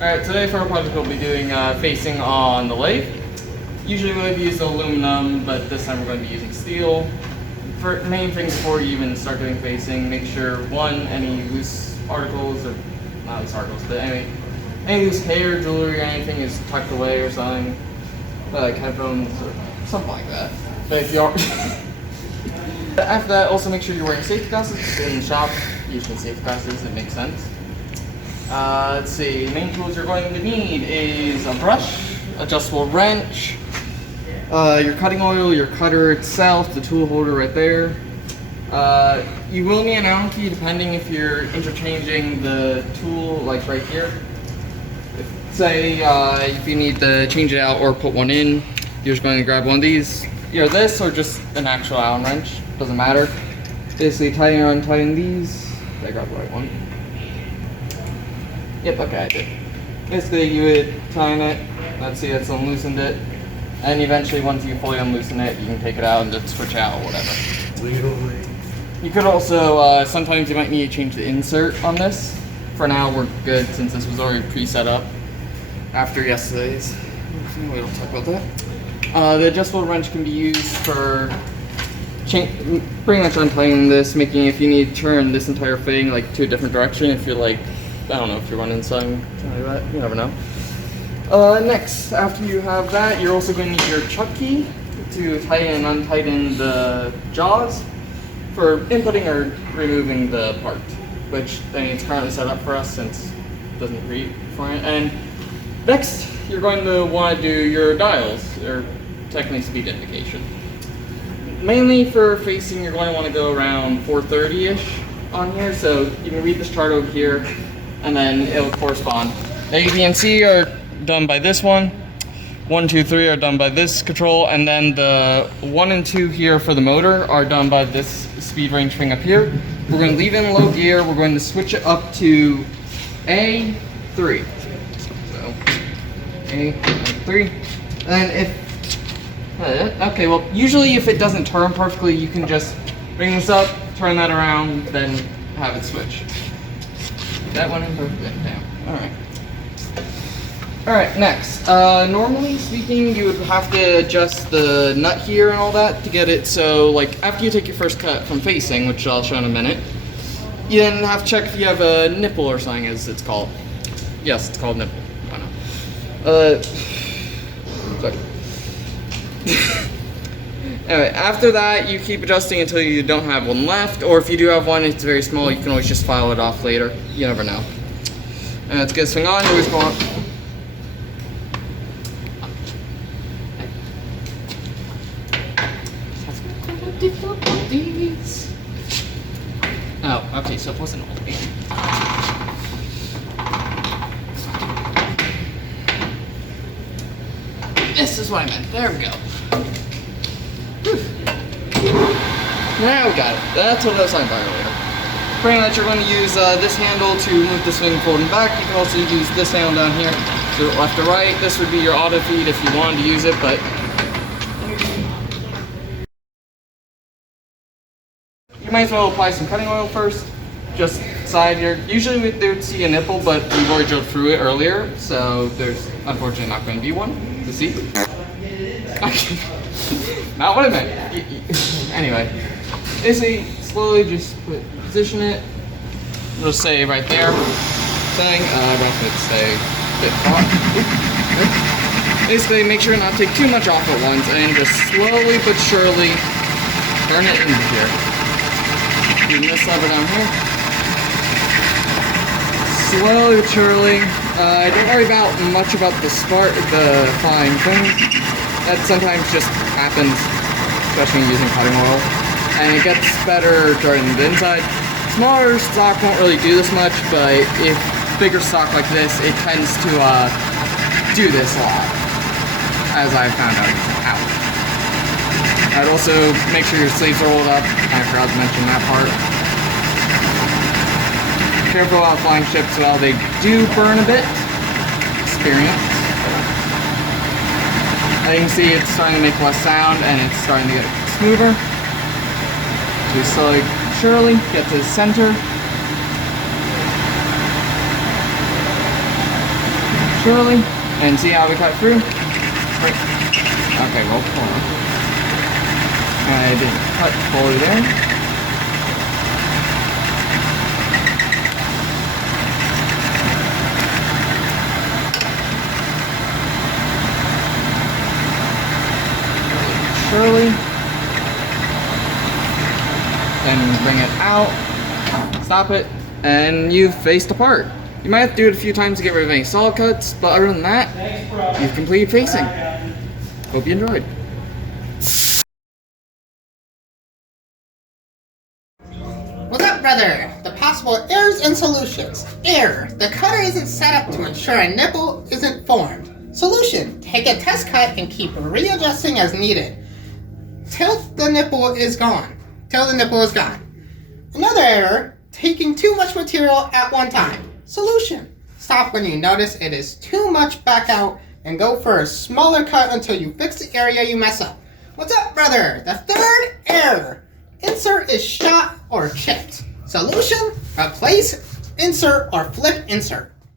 Alright, today for our project we'll be doing facing on the lathe. Usually we would use aluminum, but this time we're going to be using steel. For main things before you even start doing facing, make sure one, any loose articles, or not loose articles, but any loose hair, jewelry, or anything is tucked away or something, like headphones or something like that. But if you are after that, also make sure you're wearing safety glasses in the shop. Usually safety glasses, it makes sense. Let's see, main tools you're going to need is a brush, adjustable wrench, your cutting oil, your cutter itself, the tool holder right there. You will need an Allen key depending if you're interchanging the tool, like right here. If you need to change it out or put one in, you're just going to grab one of these. Either this or just an actual Allen wrench, doesn't matter. Basically tightening or untightening these. Did I grab the right one? Yep, okay, I did. Basically, you would tighten it. Let's see, it's unloosened it. And eventually, once you fully unloosen it, you can take it out and just switch out or whatever. You could also, sometimes you might need to change the insert on this. For now, we're good since this was already pre-set up after yesterday's. We don't talk about that. The adjustable wrench can be used for pretty much untightening this, making if you need to turn this entire thing like to a different direction. If you're like, I don't know, if you're running something like that, you never know. Next, after you have that, you're also going to need your chuck key to tighten and untighten the jaws for inputting or removing the part, which it's currently set up for us since it doesn't read for it. And next, you're going to want to do your dials, or technically speed indication. Mainly for facing, you're going to want to go around 430-ish on here, so you can read this chart over here, and then it'll correspond. A, B, and C are done by this one. 1, 2, 3 are done by this control, and then the 1 and 2 here for the motor are done by this speed range thing up here. We're going to leave it in low gear. We're going to switch it up to A3. So A3, and if okay, well, usually if it doesn't turn perfectly, you can just bring this up, turn that around, then have it switch. That one perfectly down. Alright. Alright, next. Normally speaking, you would have to adjust the nut here and all that to get it so, like, after you take your first cut from facing, which I'll show in a minute, you then have to check if you have a nipple or something, as it's called. Yes, it's called nipple. I know. Sorry. Anyway, after that, you keep adjusting until you don't have one left, or if you do have one, it's very small, you can always just file it off later. You never know. And let's get this thing on, you always go on. Oh, okay, so it wasn't all the This is what I meant. There we go. Now we got it. That's what I was talking about earlier. Pretty much you're going to use this handle to move the swing forward and back. You can also use this handle down here, so left to right. This would be your auto feed if you wanted to use it, but you might as well apply some cutting oil first. Just side here. Usually they would see a nipple, but we've already drilled through it earlier, so there's unfortunately not going to be one to see. Not what I meant. Anyway, basically slowly just position it. We'll say right there. Thing. Rough it stay a bit hot. Basically, make sure not to take too much off at once, and just slowly but surely turn it into here. Using this lever down here. Slowly but surely. Don't worry much about the fine things. That sometimes just happens, especially using cutting oil. And it gets better during the inside. Smaller stock won't really do this much, but if bigger stock like this, it tends to do this a lot, as I found out. I'd also make sure your sleeves are rolled up. I forgot to mention that part. Careful about flying chips, well, they do burn a bit. Experience. As you can see, it's starting to make less sound and it's starting to get smoother. We slowly, surely get to the center. surely. And see how we cut through? Right. Okay, well, hold on. I didn't cut fully there. Surely. Then bring it out, stop it, and you've faced apart. You might have to do it a few times to get rid of any solid cuts, but other than that, you've completed facing. Hope you enjoyed. What's up, brother? The possible errors and solutions. Error: the cutter isn't set up to ensure a nipple isn't formed. Solution: take a test cut and keep readjusting as needed till the nipple is gone. Another error: taking too much material at one time. Solution: stop when you notice it is too much back out and go for a smaller cut until you fix the area you mess up. What's up, brother? The third error: insert is shot or chipped. Solution: replace insert or flip insert.